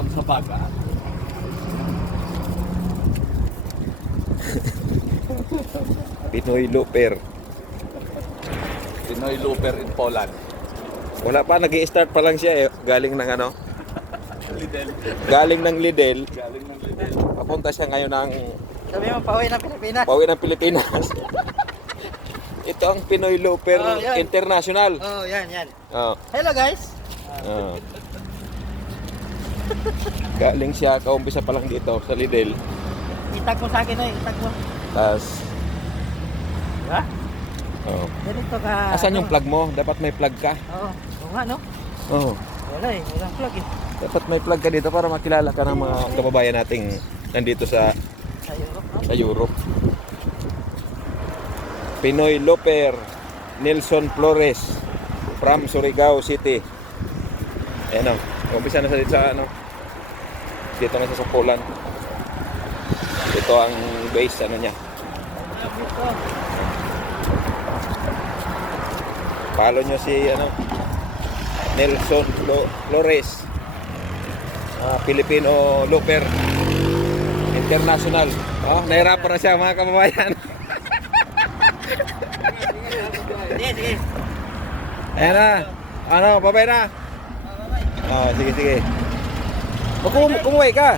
patong sa baga. Pinoy Looper. Pinoy Looper in Poland. Wala pa, nag-i-start pa lang siya eh. Galing ng ano? Lidl. Galing ng Lidl. Galing ng Lidl. Papunta siya ngayon ng Sabi mo, pauwi ng Pilipinas. pauwi ng Pilipinas. Ito ang Pinoy Looper Oh, yan. International. Oh, yan. Oh, Hello guys. oh. Galing siya, kaumpisa pa lang dito sa Lidl. Itag mo sa akin eh, itag mo. Tapos, Diba? oh. Ganito ka. Asan yung plug mo? Dapat may plug ka. Oo, oo nga no? Oh. Wala eh, walang plug eh. Dapat may plug ka dito para makilala ka ng mga kababayan nating nandito sa Sa Europe, no? sa Europe. Pinoy Looper, Nelson Flores from Surigao City. Ayan o, umpisa na sa dito sa ano. Dito na sa Poland. Ito ang base ano niya. Follow nyo si ano Nelson Flores. Filipino Looper International. Oh, nahirapan na siya mga kababayan. Sige. Ayan na. Ano, babay na. Oh, sige. Kumuhay ka.